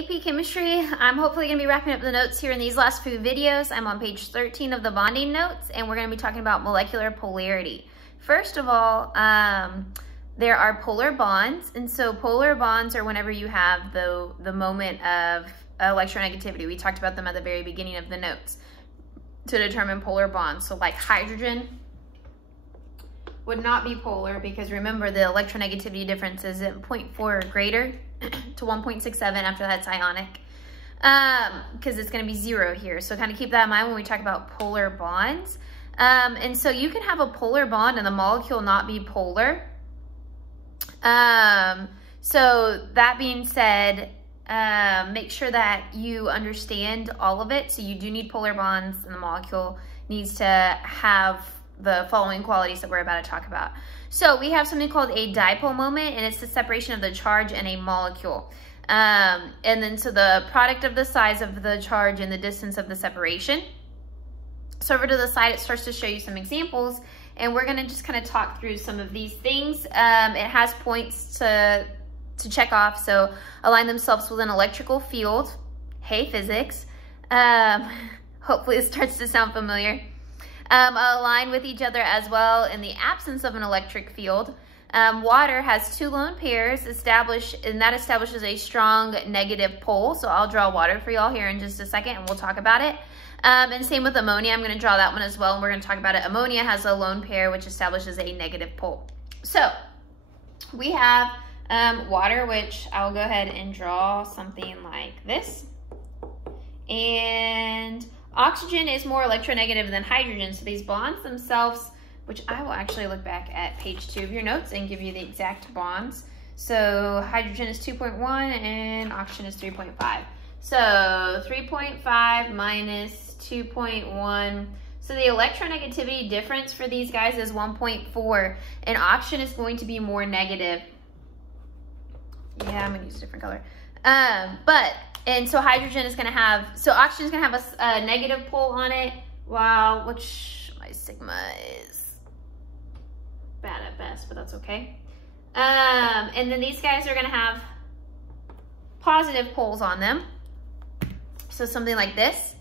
AP Chemistry. I'm hopefully going to be wrapping up the notes here in these last few videos. I'm on page 13 of the bonding notes, and we're going to be talking about molecular polarity. First of all, there are polar bonds, and so polar bonds are whenever you have the moment of electronegativity. We talked about them at the very beginning of the notes to determine polar bonds. So like hydrogen would not be polar because remember the electronegativity difference is at 0.4 or greater to 1.67 after that's ionic, because it's going to be 0 here. So kind of keep that in mind when we talk about polar bonds. And so you can have a polar bond and the molecule not be polar. So that being said, make sure that you understand all of it. So you do need polar bonds, and the molecule needs to have the following qualities that we're about to talk about. So we have something called a dipole moment, and it's the separation of the charge in a molecule. And then so the product of the size of the charge and the distance of the separation. So over to the side, it starts to show you some examples, and we're gonna just kind of talk through some of these things. It has points to check off, so align themselves with an electrical field. Hey, physics. Hopefully it starts to sound familiar. Align with each other as well in the absence of an electric field. Water has 2 lone pairs and that establishes a strong negative pole. So I'll draw water for y'all here in just a second and we'll talk about it. And same with ammonia, I'm gonna draw that one as well and we're gonna talk about it. Ammonia has a lone pair which establishes a negative pole. So we have water, which I'll go ahead and draw something like this. And oxygen is more electronegative than hydrogen, so these bonds themselves, which I will actually look back at page 2 of your notes and give you the exact bonds. So hydrogen is 2.1 and oxygen is 3.5. So 3.5 minus 2.1. So the electronegativity difference for these guys is 1.4, and oxygen is going to be more negative. Yeah, I'm gonna use a different color. And so hydrogen is gonna have, so oxygen is gonna have a negative pole on it, which my sigma is bad at best, but that's okay. And then these guys are gonna have positive poles on them. So something like this.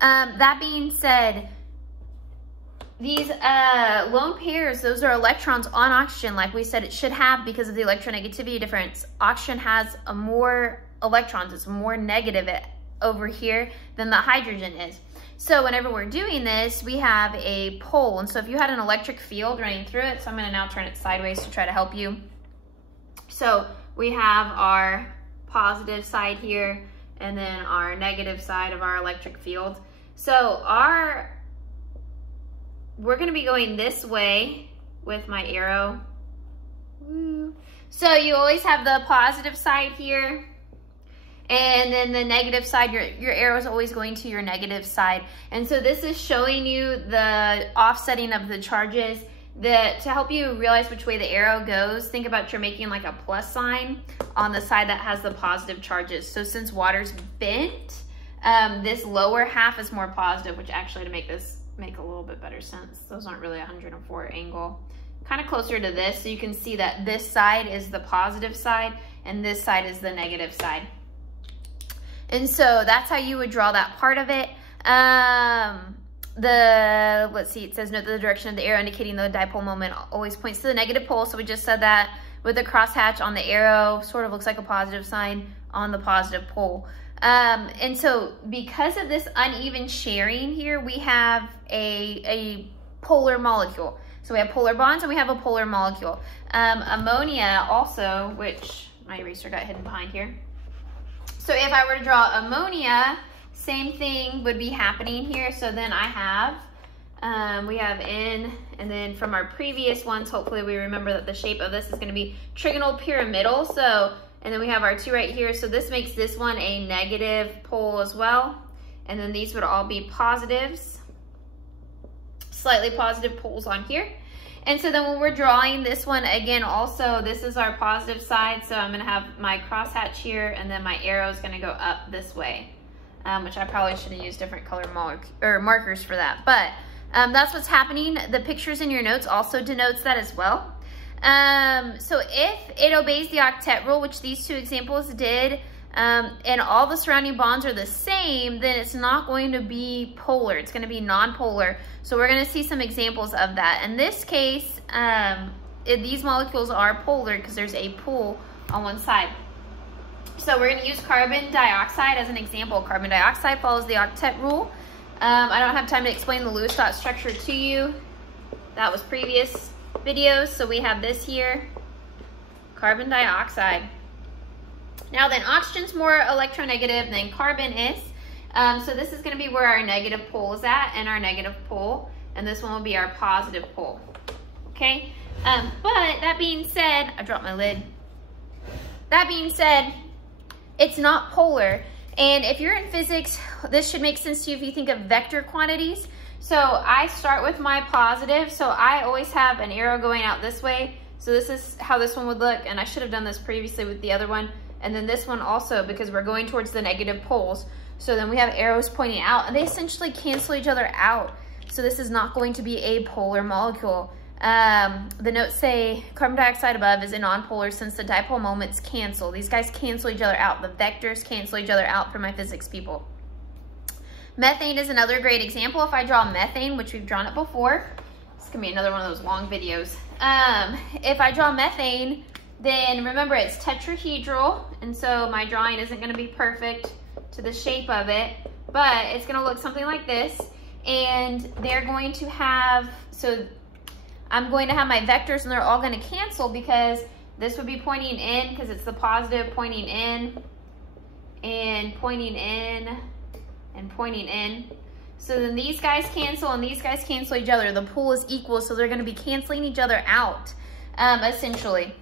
That being said, these lone pairs, those are electrons on oxygen, like we said it should have because of the electronegativity difference. Oxygen has more electrons, it's more negative over here than the hydrogen is. So whenever we're doing this, we have a pole. And so if you had an electric field running through it, so I'm gonna now turn it sideways to try to help you. So we have our positive side here and then our negative side of our electric field. So we're gonna be going this way with my arrow. Woo. So you always have the positive side here, and then the negative side, your arrow is always going to your negative side. And so this is showing you the offsetting of the charges. To help you realize which way the arrow goes, think about you're making like a plus sign on the side that has the positive charges. So since water's bent, this lower half is more positive, which actually to make this make a little bit better sense, those aren't really 104 angle. Kind of closer to this, so you can see that this side is the positive side and this side is the negative side. And so that's how you would draw that part of it. Let's see, it says note that the direction of the arrow indicating the dipole moment always points to the negative pole. So we just said that with the crosshatch on the arrow, sort of looks like a positive sign on the positive pole. And so because of this uneven sharing here, we have a polar molecule. So we have polar bonds and we have a polar molecule. Ammonia also, which my eraser got hidden behind here. So if I were to draw ammonia, same thing would be happening here. So then I have, we have N, and then from our previous ones, hopefully we remember that the shape of this is gonna be trigonal pyramidal. So, and then we have our 2 right here. So this makes this one a negative pole as well. And then these would all be positives, slightly positive poles on here. And so then when we're drawing this one, again, also, this is our positive side. So I'm gonna have my crosshatch here and then my arrow is gonna go up this way, which I probably should have used different color markers for that. But that's what's happening. The pictures in your notes also denotes that as well. So if it obeys the octet rule, which these 2 examples did, and all the surrounding bonds are the same, then it's not going to be polar. It's going to be non-polar. So we're going to see some examples of that. In this case, these molecules are polar because there's a pull on one side. So we're going to use carbon dioxide as an example. Carbon dioxide follows the octet rule. I don't have time to explain the Lewis-Dot structure to you. That was previous videos. So we have this here, carbon dioxide. Now then, oxygen's more electronegative than carbon is. So this is going to be where our negative pole is at, and our negative pole, and this one will be our positive pole. Okay, but that being said, I dropped my lid. That being said, it's not polar. And if you're in physics, this should make sense to you if you think of vector quantities. So I start with my positive, so I always have an arrow going out this way. So this is how this one would look, and I should have done this previously with the other one. And then this one also, because we're going towards the negative poles. So then we have arrows pointing out, and they essentially cancel each other out. So this is not going to be a polar molecule. The notes say carbon dioxide above is a nonpolar since the dipole moments cancel. These guys cancel each other out. The vectors cancel each other out for my physics people. Methane is another great example. If I draw methane, which we've drawn it before, this can be another one of those long videos. If I draw methane, then remember it's tetrahedral, and so my drawing isn't going to be perfect to the shape of it, but it's going to look something like this. And they're going to have, so I'm going to have my vectors, and they're all going to cancel because this would be pointing in because it's the positive pointing in and pointing in and pointing in. So then these guys cancel and these guys cancel each other. The pool is equal, so they're going to be canceling each other out, essentially.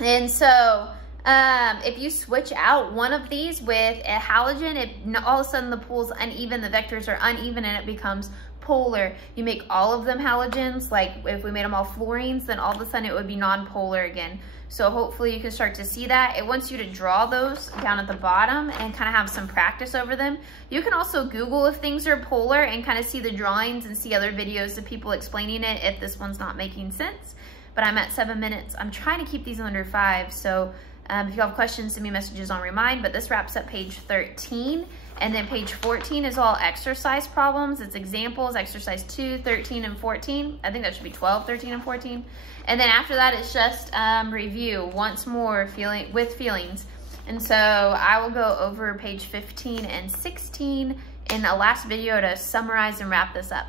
And so if you switch out one of these with a halogen, all of a sudden the pool's uneven, the vectors are uneven, and it becomes polar. You make all of them halogens, like if we made them all fluorines, then all of a sudden it would be non-polar again. So hopefully you can start to see that. It wants you to draw those down at the bottom and kind of have some practice over them. You can also Google if things are polar and kind of see the drawings and see other videos of people explaining it if this one's not making sense. But I'm at 7 minutes. I'm trying to keep these under 5. So if you have questions, send me messages on Remind. But this wraps up page 13. And then page 14 is all exercise problems. It's examples, exercise 2, 13, and 14. I think that should be 12, 13, and 14. And then after that, it's just review once more with feelings. And so I will go over page 15 and 16 in a last video to summarize and wrap this up.